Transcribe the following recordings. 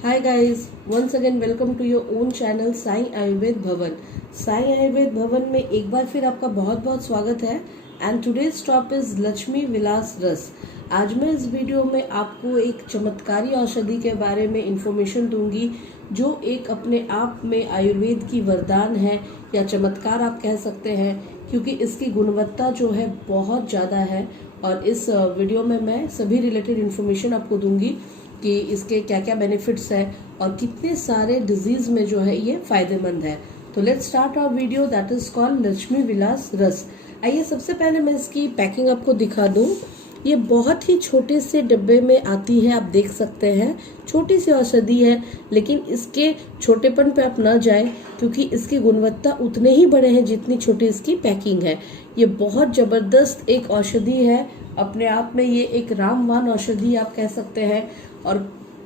Hi guys, once again welcome to your own channel Sai Ayurveda भवन। साई आयुर्वेद भवन में एक बार फिर आपका बहुत बहुत स्वागत है। And today's top is Lakshmi Vilas Ras. आज मैं इस वीडियो में आपको एक चमत्कारी औषधि के बारे में इंफॉर्मेशन दूंगी जो एक अपने आप में आयुर्वेद की वरदान है या चमत्कार आप कह सकते हैं, क्योंकि इसकी गुणवत्ता जो है बहुत ज़्यादा है। और इस वीडियो में मैं सभी रिलेटेड इन्फॉर्मेशन आपको दूंगी कि इसके क्या क्या बेनिफिट्स है और कितने सारे डिजीज में जो है ये फायदेमंद है। तो let's start our video that is called Lakshmi Vilas Ras. आइए सबसे पहले मैं इसकी पैकिंग आपको दिखा दूं। ये बहुत ही छोटे से डब्बे में आती है, आप देख सकते हैं। छोटी सी औषधि है, लेकिन इसके छोटेपन पे आप न जाए क्योंकि इसकी गुणवत्ता उतने ही बड़े हैं जितनी छोटी इसकी पैकिंग है। ये बहुत जबरदस्त एक औषधि है अपने आप में। ये एक रामबाण औषधि आप कह सकते हैं और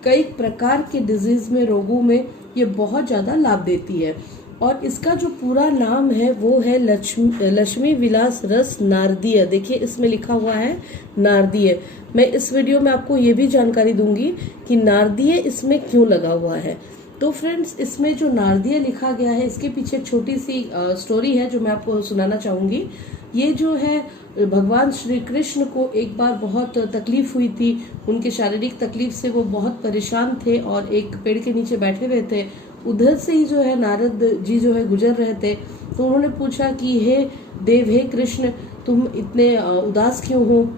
कई प्रकार के डिजीज में, रोगों में ये बहुत ज्यादा लाभ देती है। और इसका जो पूरा नाम है वो है लक्ष्मी विलास रस नारदीय। देखिए इसमें लिखा हुआ है नारदीय। मैं इस वीडियो में आपको ये भी जानकारी दूंगी कि नारदीय इसमें क्यों लगा हुआ है। तो फ्रेंड्स, इसमें जो नारदीय लिखा गया है इसके पीछे छोटी सी स्टोरी है जो मैं आपको सुनाना चाहूंगी। ये जो है भगवान श्री कृष्ण को एक बार बहुत तकलीफ हुई थी। उनके शारीरिक तकलीफ से वो बहुत परेशान थे और एक पेड़ के नीचे बैठे हुए थे। उधर से ही जो है नारद जी जो है गुजर रहे थे। तो उन्होंने पूछा कि हे देव, हे कृष्ण, तुम इतने उदास क्यों हो।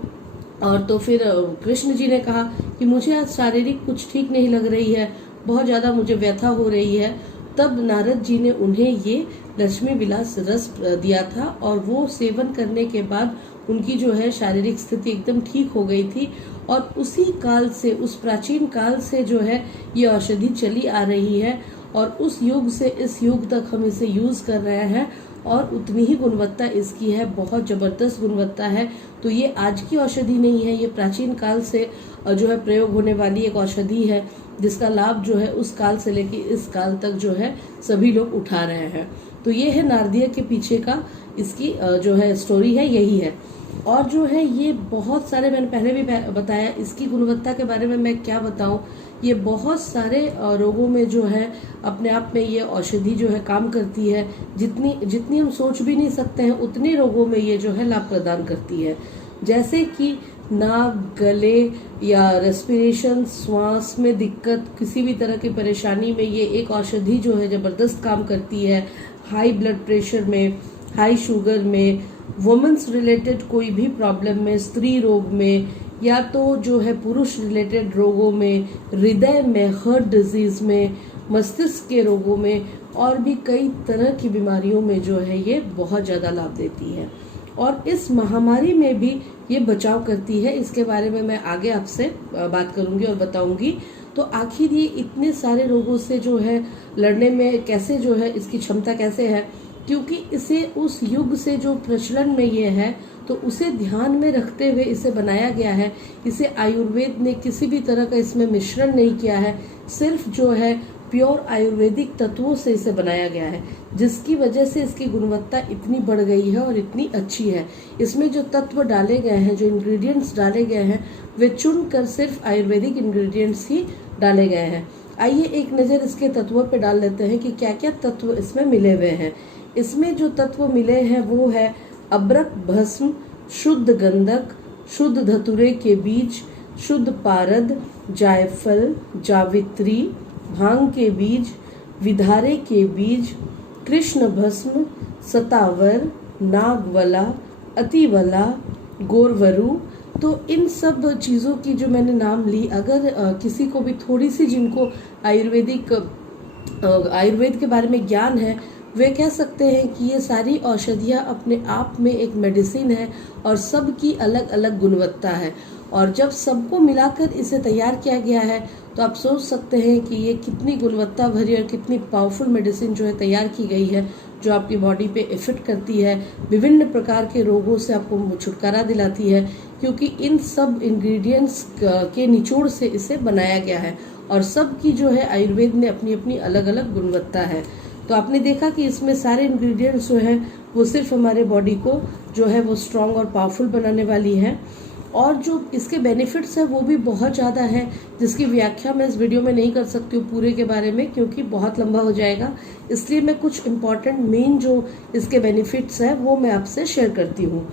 और तो फिर कृष्ण जी ने कहा कि मुझे आज शारीरिक कुछ ठीक नहीं लग रही है, बहुत ज्यादा मुझे व्यथा हो रही है। तब नारद जी ने उन्हें ये लक्ष्मी विलास रस दिया था और वो सेवन करने के बाद उनकी जो है शारीरिक स्थिति एकदम ठीक हो गई थी। और उसी काल से, उस प्राचीन काल से जो है ये औषधि चली आ रही है और उस युग से इस युग तक हम इसे यूज कर रहे हैं और उतनी ही गुणवत्ता इसकी है, बहुत जबरदस्त गुणवत्ता है। तो ये आज की औषधि नहीं है, ये प्राचीन काल से जो है प्रयोग होने वाली एक औषधि है जिसका लाभ जो है उस काल से लेके इस काल तक जो है सभी लोग उठा रहे हैं। तो ये है नारदीय के पीछे का इसकी जो है स्टोरी है, यही है। और जो है ये बहुत सारे, मैंने पहले भी बताया, इसकी गुणवत्ता के बारे में मैं क्या बताऊं। ये बहुत सारे रोगों में जो है अपने आप में ये औषधि जो है काम करती है। जितनी हम सोच भी नहीं सकते हैं उतने रोगों में ये जो है लाभ प्रदान करती है। जैसे कि नाक, गले या रेस्पिरेशन, श्वास में दिक्कत, किसी भी तरह की परेशानी में ये एक औषधि जो है जबरदस्त काम करती है। हाई ब्लड प्रेशर में, हाई शुगर में, वुमेन्स रिलेटेड कोई भी प्रॉब्लम में, स्त्री रोग में, या तो जो है पुरुष रिलेटेड रोगों में, हृदय में, हार्ट डिजीज में, मस्तिष्क के रोगों में और भी कई तरह की बीमारियों में जो है ये बहुत ज्यादा लाभ देती है। और इस महामारी में भी ये बचाव करती है। इसके बारे में मैं आगे आपसे बात करूंगी और बताऊंगी। तो आखिर ये इतने सारे रोगों से जो है लड़ने में कैसे जो है इसकी क्षमता कैसे है, क्योंकि इसे उस युग से जो प्रचलन में ये है तो उसे ध्यान में रखते हुए इसे बनाया गया है। इसे आयुर्वेद ने किसी भी तरह का इसमें मिश्रण नहीं किया है, सिर्फ जो है प्योर आयुर्वेदिक तत्वों से इसे बनाया गया है, जिसकी वजह से इसकी गुणवत्ता इतनी बढ़ गई है और इतनी अच्छी है। इसमें जो तत्व डाले गए हैं, जो इंग्रेडिएंट्स डाले गए हैं, वे चुनकर सिर्फ आयुर्वेदिक इंग्रेडिएंट्स ही डाले गए हैं। आइए एक नज़र इसके तत्वों पे डाल लेते हैं कि क्या क्या तत्व इसमें मिले हुए हैं। इसमें जो तत्व मिले हैं वो है अब्रक भस्म, शुद्ध गंधक, शुद्ध धतूरे के बीज, शुद्ध पारद, जायफल, जावित्री, भांग के बीज, विधारे के बीज, कृष्ण भस्म, सतावर, नागवला, अतिवला, गोरवरु। तो इन सब चीज़ों की जो मैंने नाम ली, अगर किसी को भी थोड़ी सी, जिनको आयुर्वेद के बारे में ज्ञान है, वे कह सकते हैं कि ये सारी औषधियाँ अपने आप में एक मेडिसिन है और सबकी अलग अलग गुणवत्ता है। और जब सबको मिलाकर इसे तैयार किया गया है तो आप सोच सकते हैं कि ये कितनी गुणवत्ता भरी और कितनी पावरफुल मेडिसिन जो है तैयार की गई है, जो आपकी बॉडी पे इफेक्ट करती है, विभिन्न प्रकार के रोगों से आपको छुटकारा दिलाती है, क्योंकि इन सब इंग्रेडिएंट्स के निचोड़ से इसे बनाया गया है। और सबकी जो है आयुर्वेद ने अपनी अपनी अलग अलग गुणवत्ता है। तो आपने देखा कि इसमें सारे इंग्रेडिएंट्स जो है वो सिर्फ हमारे बॉडी को जो है वो स्ट्रांग और पावरफुल बनाने वाली है। और जो इसके बेनिफिट्स हैं वो भी बहुत ज़्यादा है, जिसकी व्याख्या मैं इस वीडियो में नहीं कर सकती हूँ पूरे के बारे में, क्योंकि बहुत लंबा हो जाएगा। इसलिए मैं कुछ इम्पॉर्टेंट मेन जो इसके बेनिफिट्स हैं वो मैं आपसे शेयर करती हूँ।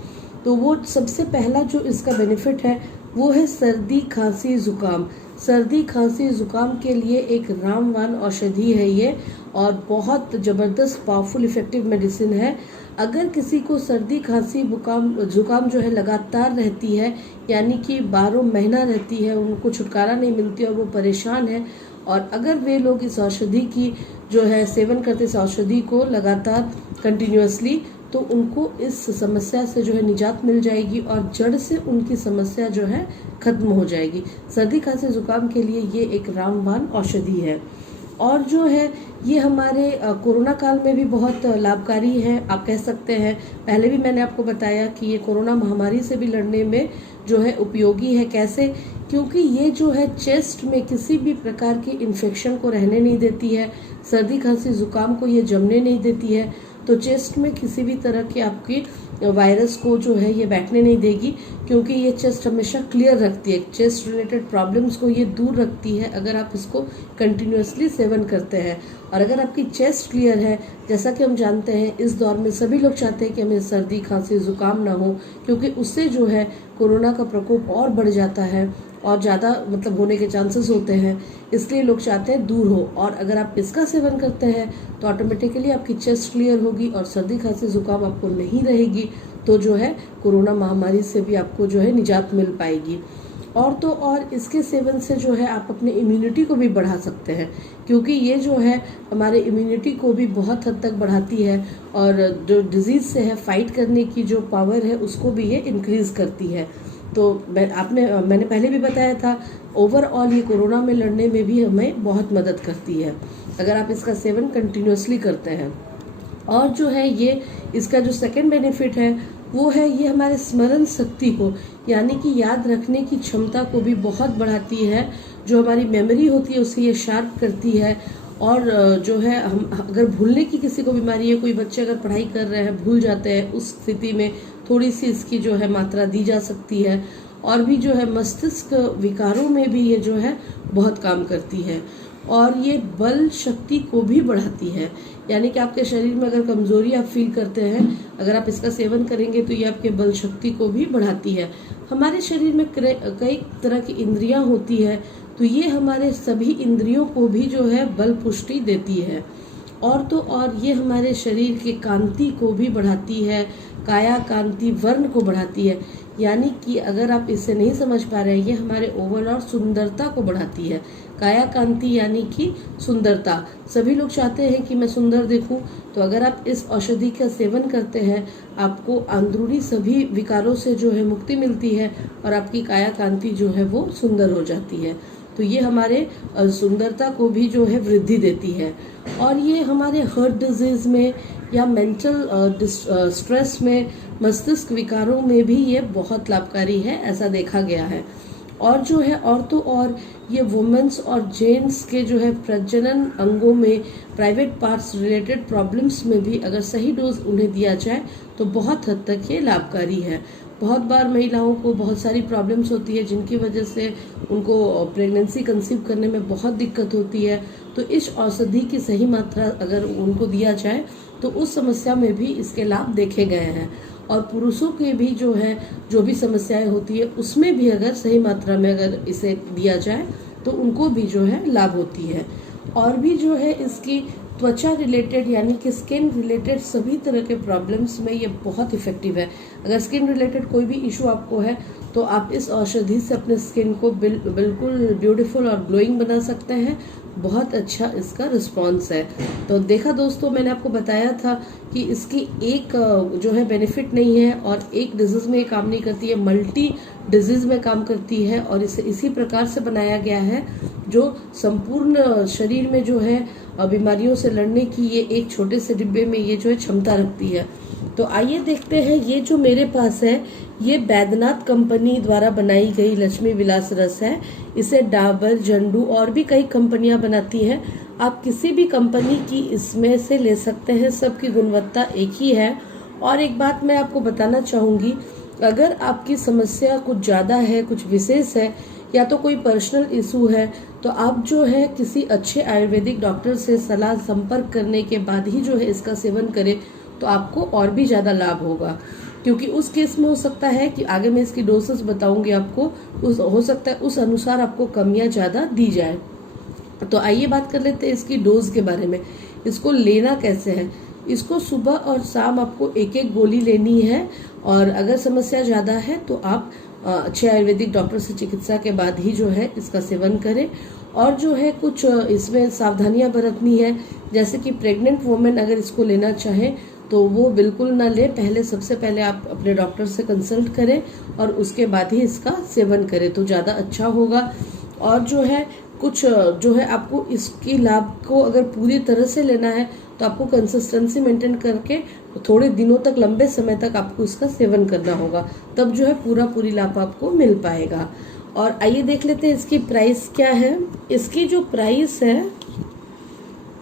तो वो सबसे पहला जो इसका बेनिफिट है वो है सर्दी खांसी ज़ुकाम। सर्दी खांसी ज़ुकाम के लिए एक रामबाण औषधि है ये, और बहुत ज़बरदस्त पावरफुल इफ़ेक्टिव मेडिसिन है। अगर किसी को सर्दी खांसी ज़ुकाम जो है लगातार रहती है, यानी कि 12 महीना रहती है, उनको छुटकारा नहीं मिलती और वो परेशान है, और अगर वे लोग इस औषधि की जो है सेवन करते, इस औषधि को लगातार कंटिन्यूअसली, तो उनको इस समस्या से जो है निजात मिल जाएगी और जड़ से उनकी समस्या जो है खत्म हो जाएगी। सर्दी खांसी ज़ुकाम के लिए ये एक रामबाण औषधि है। और जो है ये हमारे कोरोना काल में भी बहुत लाभकारी है, आप कह सकते हैं। पहले भी मैंने आपको बताया कि ये कोरोना महामारी से भी लड़ने में जो है उपयोगी है। कैसे? क्योंकि ये जो है चेस्ट में किसी भी प्रकार की इन्फेक्शन को रहने नहीं देती है, सर्दी खांसी ज़ुकाम को ये जमने नहीं देती है, तो चेस्ट में किसी भी तरह की आपकी वायरस को जो है ये बैठने नहीं देगी, क्योंकि ये चेस्ट हमेशा क्लियर रखती है। चेस्ट रिलेटेड प्रॉब्लम्स को ये दूर रखती है अगर आप इसको कंटिन्यूअसली सेवन करते हैं। और अगर आपकी चेस्ट क्लियर है, जैसा कि हम जानते हैं इस दौर में सभी लोग चाहते हैं कि हमें सर्दी खांसी ज़ुकाम ना हो, क्योंकि उससे जो है कोरोना का प्रकोप और बढ़ जाता है और ज़्यादा मतलब होने के चांसेस होते हैं, इसलिए लोग चाहते हैं दूर हो। और अगर आप इसका सेवन करते हैं तो ऑटोमेटिकली आपकी चेस्ट क्लियर होगी और सर्दी खांसी ज़ुकाम आपको नहीं रहेगी, तो जो है कोरोना महामारी से भी आपको जो है निजात मिल पाएगी। और तो और इसके सेवन से जो है आप अपने इम्यूनिटी को भी बढ़ा सकते हैं, क्योंकि ये जो है हमारे इम्यूनिटी को भी बहुत हद तक बढ़ाती है, और जो डिजीज़ से है फाइट करने की जो पावर है उसको भी ये इंक्रीज़ करती है। तो मैंने पहले भी बताया था, ओवरऑल ये कोरोना में लड़ने में भी हमें बहुत मदद करती है अगर आप इसका सेवन कंटिन्यूअसली करते हैं। और जो है ये इसका जो सेकंड बेनिफिट है वो है ये हमारे स्मरण शक्ति को, यानी कि याद रखने की क्षमता को भी बहुत बढ़ाती है। जो हमारी मेमोरी होती है उसे ये शार्प करती है। और जो है हम अगर भूलने की किसी को बीमारी है, कोई बच्चे अगर पढ़ाई कर रहे हैं भूल जाते हैं, उस स्थिति में थोड़ी सी इसकी जो है मात्रा दी जा सकती है। और भी जो है मस्तिष्क विकारों में भी ये जो है बहुत काम करती है। और ये बल शक्ति को भी बढ़ाती है, यानी कि आपके शरीर में अगर कमजोरी आप फील करते हैं, अगर आप इसका सेवन करेंगे तो ये आपके बल शक्ति को भी बढ़ाती है। हमारे शरीर में कई तरह की इंद्रियां होती है, तो ये हमारे सभी इंद्रियों को भी जो है बल पुष्टि देती है। और तो और ये हमारे शरीर के कांति को भी बढ़ाती है, काया कांति वर्ण को बढ़ाती है। यानी कि अगर आप इसे नहीं समझ पा रहे हैं, ये हमारे ओवरऑल सुंदरता को बढ़ाती है। काया कांति यानी कि सुंदरता। सभी लोग चाहते हैं कि मैं सुंदर दिखूं, तो अगर आप इस औषधि का सेवन करते हैं आपको अंदरूनी सभी विकारों से जो है मुक्ति मिलती है और आपकी काया कांति जो है वो सुंदर हो जाती है। तो ये हमारे सुंदरता को भी जो है वृद्धि देती है। और ये हमारे हार्ट डिजीज में या मेंटल स्ट्रेस में, मस्तिष्क विकारों में भी ये बहुत लाभकारी है, ऐसा देखा गया है। और जो है और तो और ये वुमेन्स और जेंट्स के जो है प्रजनन अंगों में, प्राइवेट पार्ट्स रिलेटेड प्रॉब्लम्स में भी अगर सही डोज उन्हें दिया जाए तो बहुत हद तक ये लाभकारी है। बहुत बार महिलाओं को बहुत सारी प्रॉब्लम्स होती है जिनकी वजह से उनको प्रेगनेंसी कंसीव करने में बहुत दिक्कत होती है, तो इस औषधि की सही मात्रा अगर उनको दिया जाए तो उस समस्या में भी इसके लाभ देखे गए हैं। और पुरुषों के भी जो है जो भी समस्याएं होती है उसमें भी अगर सही मात्रा में अगर इसे दिया जाए तो उनको भी जो है लाभ होती है। और भी जो है इसकी त्वचा रिलेटेड यानी कि स्किन रिलेटेड सभी तरह के प्रॉब्लम्स में ये बहुत इफेक्टिव है। अगर स्किन रिलेटेड कोई भी इशू आपको है तो आप इस औषधि से अपने स्किन को बिल्कुल ब्यूटीफुल और ग्लोइंग बना सकते हैं। बहुत अच्छा इसका रिस्पॉन्स है। तो देखा दोस्तों, मैंने आपको बताया था कि इसकी एक जो है बेनिफिट नहीं है और एक डिजीज में काम नहीं करती है, मल्टी डिजीज में काम करती है। और इसे इसी प्रकार से बनाया गया है जो संपूर्ण शरीर में जो है बीमारियों से लड़ने की ये एक छोटे से डिब्बे में ये जो है क्षमता रखती है। तो आइए देखते हैं, ये जो मेरे पास है ये बैद्यनाथ कंपनी द्वारा बनाई गई लक्ष्मी विलास रस है। इसे डाबर, जंडू और भी कई कंपनियां बनाती हैं। आप किसी भी कंपनी की इसमें से ले सकते हैं, सबकी गुणवत्ता एक ही है। और एक बात मैं आपको बताना चाहूँगी, अगर आपकी समस्या कुछ ज़्यादा है, कुछ विशेष है, या तो कोई पर्सनल इशू है, तो आप जो है किसी अच्छे आयुर्वेदिक डॉक्टर से सलाह संपर्क करने के बाद ही जो है इसका सेवन करें, तो आपको और भी ज़्यादा लाभ होगा। क्योंकि उस केस में हो सकता है कि आगे मैं इसकी डोसेस बताऊंगी आपको, हो सकता है उस अनुसार आपको कम या ज़्यादा दी जाए। तो आइए बात कर लेते हैं इसकी डोज के बारे में। इसको लेना कैसे है? इसको सुबह और शाम आपको एक एक गोली लेनी है, और अगर समस्या ज़्यादा है तो आप अच्छे आयुर्वेदिक डॉक्टर से चिकित्सा के बाद ही जो है इसका सेवन करें। और जो है कुछ इसमें सावधानियां बरतनी है, जैसे कि प्रेग्नेंट वुमेन अगर इसको लेना चाहें तो वो बिल्कुल ना ले। सबसे पहले आप अपने डॉक्टर से कंसल्ट करें और उसके बाद ही इसका सेवन करें तो ज़्यादा अच्छा होगा। और जो है कुछ जो है आपको इसकी लाभ को अगर पूरी तरह से लेना है तो आपको कंसिस्टेंसी मेंटेन करके थोड़े दिनों तक, लंबे समय तक आपको इसका सेवन करना होगा, तब जो है पूरी लाभ आपको मिल पाएगा। और आइए देख लेते हैं इसकी प्राइस क्या है। इसकी जो प्राइस है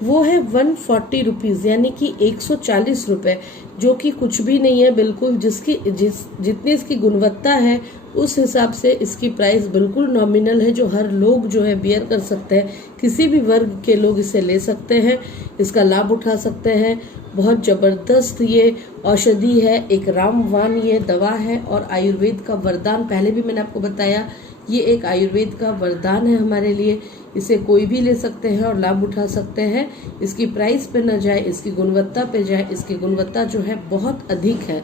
वो है 140 रुपीज़, यानी कि 140 रुपये, जो कि कुछ भी नहीं है बिल्कुल। जितनी इसकी गुणवत्ता है उस हिसाब से इसकी प्राइस बिल्कुल नॉमिनल है, जो हर लोग जो है बियर कर सकते हैं। किसी भी वर्ग के लोग इसे ले सकते हैं, इसका लाभ उठा सकते हैं। बहुत जबरदस्त ये औषधि है, एक रामबाण ये दवा है और आयुर्वेद का वरदान। पहले भी मैंने आपको बताया, ये एक आयुर्वेद का वरदान है हमारे लिए। इसे कोई भी ले सकते हैं और लाभ उठा सकते हैं। इसकी प्राइस पे न जाए, इसकी गुणवत्ता पे जाए। इसकी गुणवत्ता जो है बहुत अधिक है।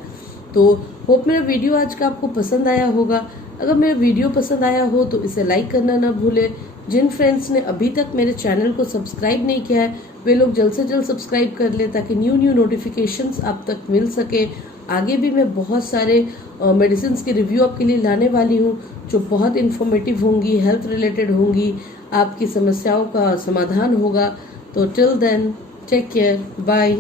तो होप मेरा वीडियो आज का आपको पसंद आया होगा। अगर मेरा वीडियो पसंद आया हो तो इसे लाइक करना ना भूले। जिन फ्रेंड्स ने अभी तक मेरे चैनल को सब्सक्राइब नहीं किया है वे लोग जल्द से जल्द सब्सक्राइब कर ले, ताकि न्यू नोटिफिकेशंस आप तक मिल सके। आगे भी मैं बहुत सारे मेडिसिन की रिव्यू आपके लिए लाने वाली हूँ, जो बहुत इन्फॉर्मेटिव होंगी, हेल्थ रिलेटेड होंगी, आपकी समस्याओं का समाधान होगा। तो till then take care, bye.